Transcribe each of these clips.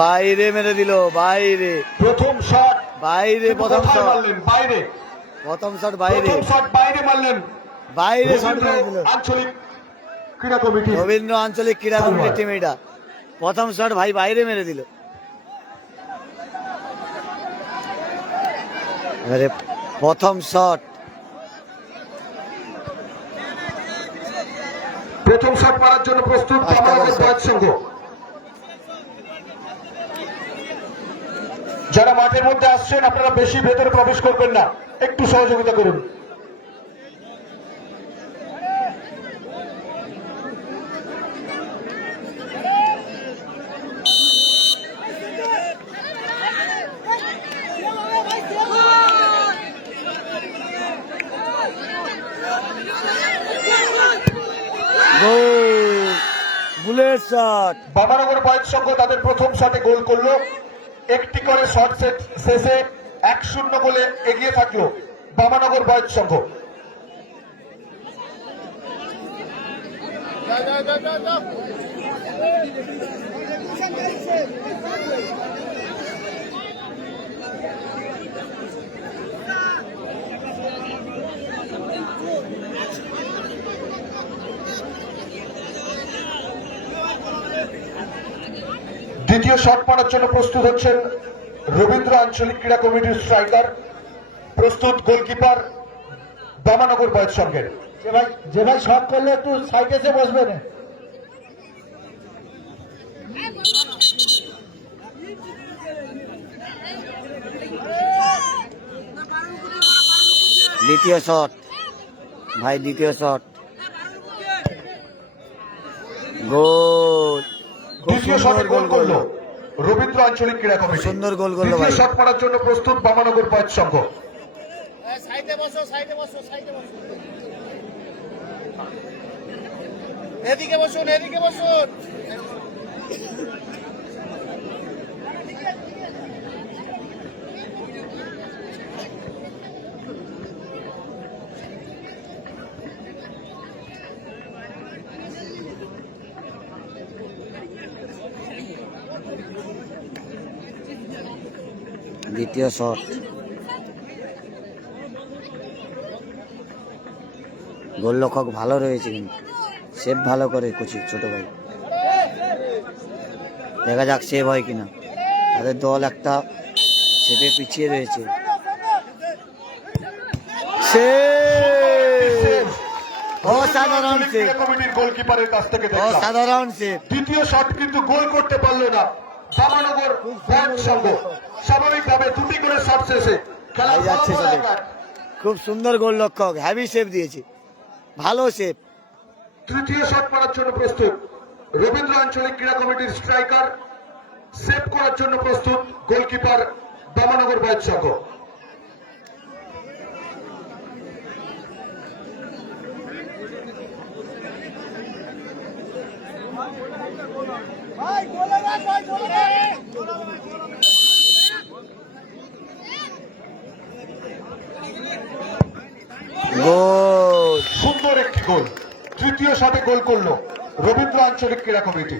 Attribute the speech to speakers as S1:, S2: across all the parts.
S1: বাইরে মেরে দিল বাইরে।
S2: প্রথম শট
S1: বাইরে প্রথম শট
S2: মারলেন? বাইরে।
S1: প্রথম শট বাইরে।
S2: প্রথম শট বাইরে মারলেন।
S1: বাইরে শট মেরে দিল।
S2: আঞ্চলিক ক্রীড়া কমিটি।
S1: রবীন্দ্র আঞ্চলিক ক্রীড়া কমিটির টিম এটা। প্রথম শট ভাই বাইরে মেরে দিল। এবারে প্রথম শট
S2: প্রথম শট মারার জন্য প্রস্তুত বাংলাদেশ সংঘ যারা মাঠের মধ্যে আসছেন আপনারা বেশি ভেতরে প্রবেশ করবেন না। একটু সহযোগিতা করুন।
S1: বুলেট শট
S2: বাবানগর বয়স সংঘ তাদের প্রথম শটে গোল করল। একটি করে শর্ট সেট শেষে এক শূন্য গোলে এগিয়ে থাকল বামানগর বয়স সংঘ। দ্বিতীয় শট মারার জন্য প্রস্তুত হচ্ছেন রবীন্দ্র আঞ্চলিক ক্রীড়া কমিটির স্ট্রাইকার প্রস্তুত গোলকিপার বামানগর বয়স সংঘের।
S3: যে ভাই যে ভাই শট করলে একটু সাইডে এসে বসবেন
S1: দ্বিতীয় শট। ভাই দ্বিতীয় শট। গোল।
S2: দ্বিতীয় শটে গোল
S1: গোল
S2: করল।
S1: করল।
S2: রবীন্দ্র আঞ্চলিক ক্রীড়া কমিটি।
S1: সুন্দর গোল করল
S2: দ্বিতীয়
S1: ভাই।
S2: শট মারার জন্য প্রস্তুত বামানগর পাঁচ সংঘ।
S3: সাইডে বসো সাইডে বসো সাইডে বসো এদিকে বসুন এদিকে বসুন।
S1: দ্বিতীয় শট। গোলরক্ষক ভালো রয়েছে কিন্তু। সেভ ভালো করে কুচি ছোট ভাই। দেখা যাক সেভ হয় কিনা। তাদের দল একটা সেভে পিছিয়ে রয়েছে। অসাধারণ সেভ অসাধারণ সেভ
S2: দ্বিতীয় শট কিন্তু গোল করতে পারল না। বামানগর বয়স সংঘ স্বাভাবিকভাবে দুটি করে শট শেষে খেলা
S1: যাচ্ছে। খুব সুন্দর গোল গোলরক্ষক হ্যাভি সেভ দিয়েছে। ভালো সেভ
S2: তৃতীয় শট মারার জন্য প্রস্তুত। রবীন্দ্র আঞ্চলিক ক্রীড়া কমিটির স্ট্রাইকার সেভ করার জন্য প্রস্তুত গোলকিপার বামানগর বয়স সংঘ
S3: ভাই গোলে
S2: সুন্দর একটি গোল। তৃতীয় শটে গোল করল রবীন্দ্র আঞ্চলিক ক্রীড়া কমিটি।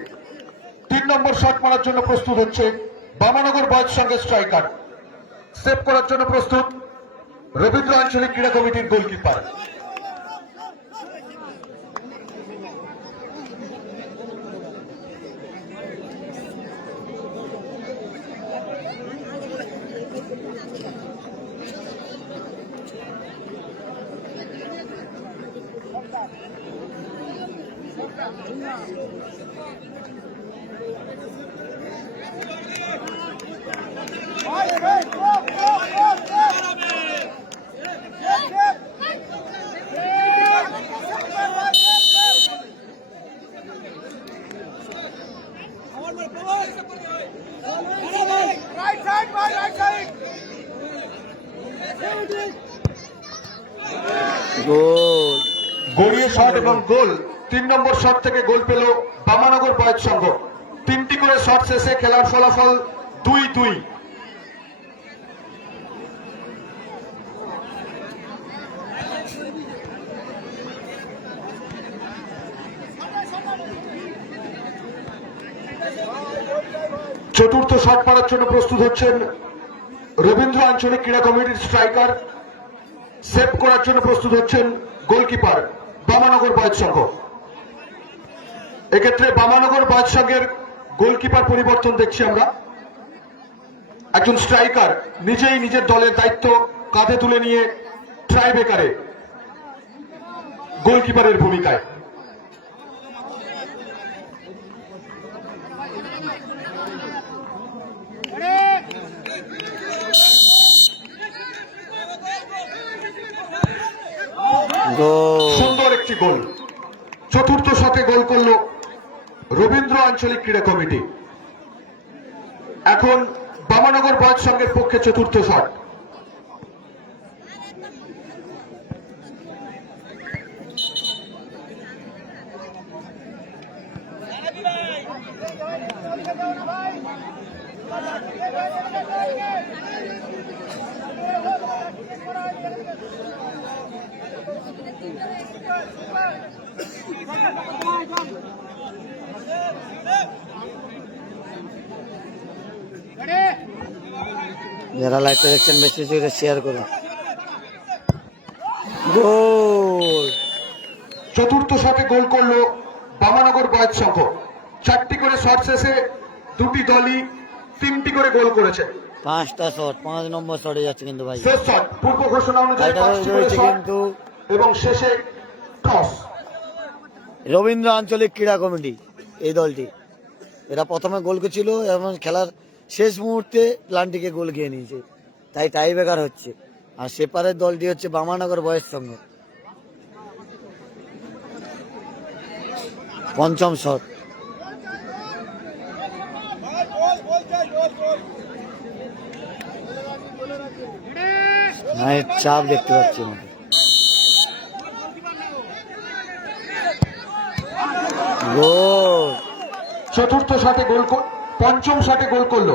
S2: তিন নম্বর শট মারার জন্য প্রস্তুত হচ্ছে বামানগর বয়স সংঘের স্ট্রাইকার। সেভ করার জন্য প্রস্তুত রবীন্দ্র আঞ্চলিক ক্রীড়া কমিটির গোলকিপার।
S3: গোল।
S2: গড়িয়ে শট এবং গোল। তিন নম্বর শট থেকে গোল পেল বামানগর বয়স সংঘ। তিনটি করে শট শেষে খেলার ফলাফল দুই দুই। চতুর্থ শট মারার জন্য প্রস্তুত হচ্ছেন রবীন্দ্র আঞ্চলিক ক্রীড়া কমিটির স্ট্রাইকার। সেভ করার জন্য প্রস্তুত হচ্ছেন গোলকিপার বামানগর বয়স সংঘ। এক্ষেত্রে বামানগর বয়স সংঘের গোলকিপার পরিবর্তন দেখছি আমরা। একজন স্ট্রাইকার নিজেই নিজের দলের দায়িত্ব কাঁধে তুলে নিয়ে ট্রাই বেকারে গোলকিপারের ভূমিকায়। সুন্দর একটি গোল। চতুর্থ শতে গোল করল রবীন্দ্র আঞ্চলিক ক্রীড়া কমিটি। এখন বামানগর বয়স সংঘের পক্ষে চতুর্থ শট।
S1: যারা লাইভটা দেখছেন বেশি বেশি করে শেয়ার করুন। গোল
S2: চতুর্থ শটে গোল করল বামানগর বয়স সংঘ। চারটি করে শট শেষে দুটি দলই তিনটি করে গোল করেছে।
S1: পাঁচটা শট পাঁচ নম্বর শটে যাচ্ছে কিন্তু ভাই।
S2: শেষ শট পূর্ব ঘোষণা অনুযায়ী
S1: রয়েছে কিন্তু
S2: এবং শেষে টস
S1: রবীন্দ্র আঞ্চলিক ক্রীড়া কমিটি। এই দলটি। এরা প্রথমে গোল করছিল এবং খেলার শেষ মুহূর্তে প্লান্টিকে গোল খেয়ে নিয়েছে। তাই টাই বেকার হচ্ছে। আর সেপারের দলটি হচ্ছে বামানগর বয়ের সঙ্গে পঞ্চম শট। হ্যাঁ চাপ দেখতে পাচ্ছি গোল!
S2: চতুর্থ শটে গোল পঞ্চম শটে গোল করল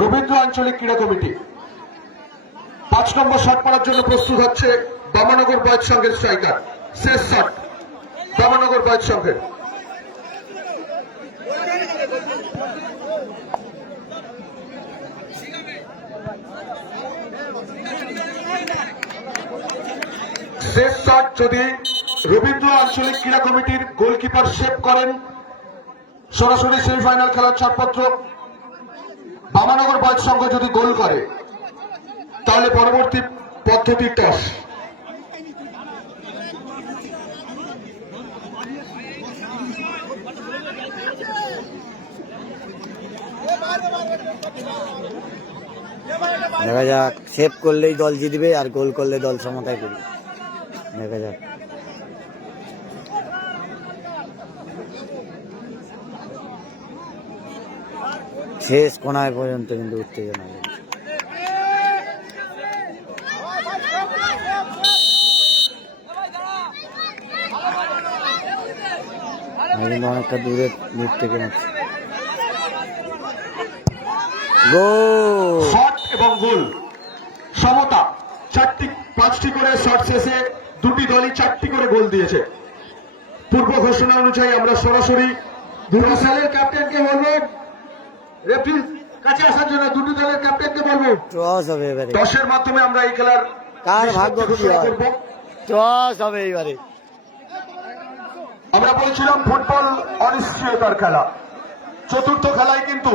S2: রবীন্দ্র আঞ্চলিক ক্রীড়া কমিটি। পাঁচ নম্বর শট মারার জন্য প্রস্তুত হচ্ছে বামানগর বয়স সংঘের স্ট্রাইকার। শেষ শট বামানগর বয়স সংঘের। শেষ শট যদি রবীন্দ্র আঞ্চলিক ক্রীড়া কমিটির গোলকিপার সেভ করেন সরাসরি সেমিফাইনাল খেলার ছাড়পত্র। বামানগর বয়স সংঘ যদি গোল করে, তাহলে পরবর্তী পদ্ধতি টস।
S1: দেখা যাক সেভ করলেই দল জিতবে আর গোল করলে দল সমতায় করবে দেখা যাক। শেষ কোনায় পর্যন্ত কিন্তু উত্তেজনা অনেকটা দূরে, দূর থেকে
S2: শট এবং গোল। সমতা, চারটি, পাঁচটি করে শট শেষে দুটি দলই চারটি করে গোল দিয়েছে। পূর্ব ঘোষণা অনুযায়ী আমরা সরাসরি দুটো দলের ক্যাপ্টেনকে বলব কাছে আসার জন্য দুটো দলের ক্যাপ্টেনকে বলব।
S1: টস হবে এবারে।
S2: টসের মাধ্যমে আমরা এই খেলার
S1: কার ভাগ্য কি হয়? টস হবে এবারে।
S2: আমরা বলছিলাম ফুটবল অনিশ্চয়তার খেলা। চতুর্থ খেলায় কিন্তু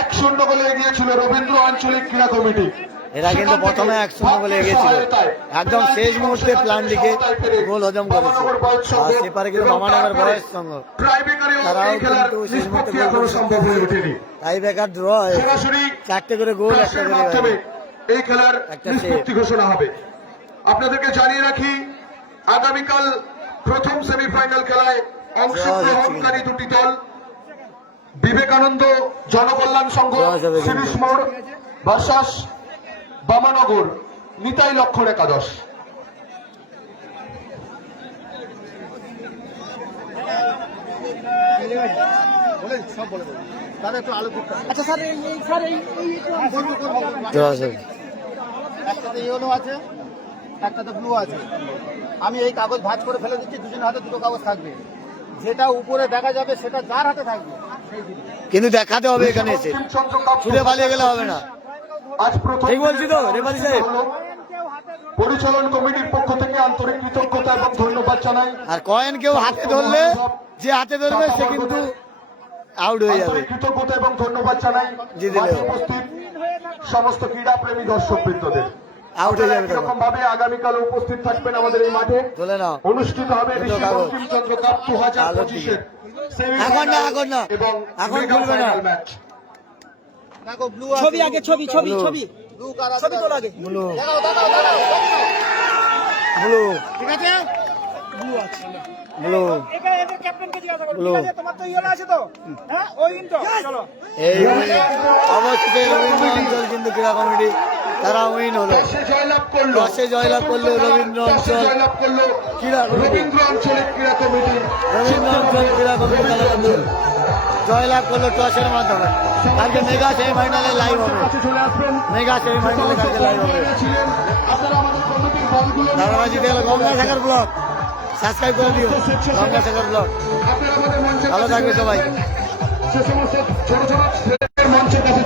S2: এক শূন্য গোলে এগিয়েছিল রবীন্দ্র আঞ্চলিক ক্রীড়া কমিটি।
S1: এরা কিন্তু প্রথমে এক শূন্য গোলে এগিয়েছিল। একদম শেষ মুহূর্তে প্ল্যান দিকে গোল হজম করেছে। আর সেপারে কিন্তু
S2: তারপরে
S1: বয়স সঙ্গ তারাও কিন্তু শেষ মুহূর্তে গোল টাই ড্র চারটে করে গোল একটা করে
S2: এই খেলার
S1: একটা
S2: নিষ্পত্তি ঘোষণা হবে। আপনাদেরকে জানিয়ে রাখি আগামীকাল প্রথম সেমিফাইনাল খেলায় অংশগ্রহণকারী দুটি দল বিবেকানন্দ জনকল্যাণ সংঘ
S1: জয়
S2: মোড় ভার্সাস বামানগর নিতাই লক্ষণ একাদশ।
S3: আচ্ছা ইয়েলো আছে একটাতে ব্লু আছে। আমি এই কাগজ ভাঁজ করে ফেলে দিচ্ছি দুজনের হাতে দুটো কাগজ থাকবে। যেটা উপরে দেখা যাবে সেটা যার হাতে থাকবে
S1: কিন্তু দেখাতে হবে এখানে এসে। ছুটে পালিয়ে গেলে হবে না।
S2: আজ প্রথম। পরিচালন কমিটির পক্ষ থেকে আন্তরিক কৃতজ্ঞতা এবং ধন্যবাদ জানাই।
S1: আর কয়েন কেউ হাতে ধরলে যে হাতে ধরবে সে কিন্তু আউট হয়ে যাবে।
S2: কৃতজ্ঞতা এবং ধন্যবাদ জানাই। উপস্থিত সমস্ত ক্রীড়া প্রেমী দর্শক বৃন্দদের
S1: আউট হয়ে যাবে
S2: এরকম ভাবে আগামীকাল উপস্থিত থাকবেন আমাদের এই মাঠে। অনুষ্ঠিত হবে
S1: এখন না, এখন না। এখন খুলবে না।
S2: ফাইনাল ম্যাচ
S3: দেখো ব্লু
S4: ছবি আগে ছবি ছবি ছবি।
S3: ব্লু কার
S4: ছবি তোলা আগে।
S1: ব্লু ব্লু
S3: ঠিক আছে?
S4: ব্লু আছে।
S1: ব্লু
S4: এটা এদের ক্যাপ্টেনকে জিজ্ঞাসা করো। ঠিক আছে? তোমার তো ইয়েলো আছে তো? হ্যাঁ? ওই ইন তো চলো।
S1: এই অবশ্যই কিন্তু ক্রীড়া কমিটি তারা উইন হলো।
S2: জয়লাভ করল।
S1: টসে জয়লাভ করল রবীন্দ্র অঞ্চল।
S2: জয়লাভ করল
S1: ক্রীড়া।
S2: রবীন্দ্র আঞ্চলিক ক্রীড়া কমিটি।
S1: রবীন্দ্র অঞ্চল ক্রীড়া কমিটি তারা জয়লাভ করল টসের মাধ্যমে। কালকে মেগা সেমিফাইনালে লাইভ হবে। মেগা সেমিফাইনালে কালকে লাইভ হবে।
S2: গঙ্গা
S1: দাদাবাজি দেখল গঙ্গাসাগর ব্লক। সাবস্ক্রাইব করে দিও। গঙ্গাসাগর ব্লক। ভালো থাকবে সবাই।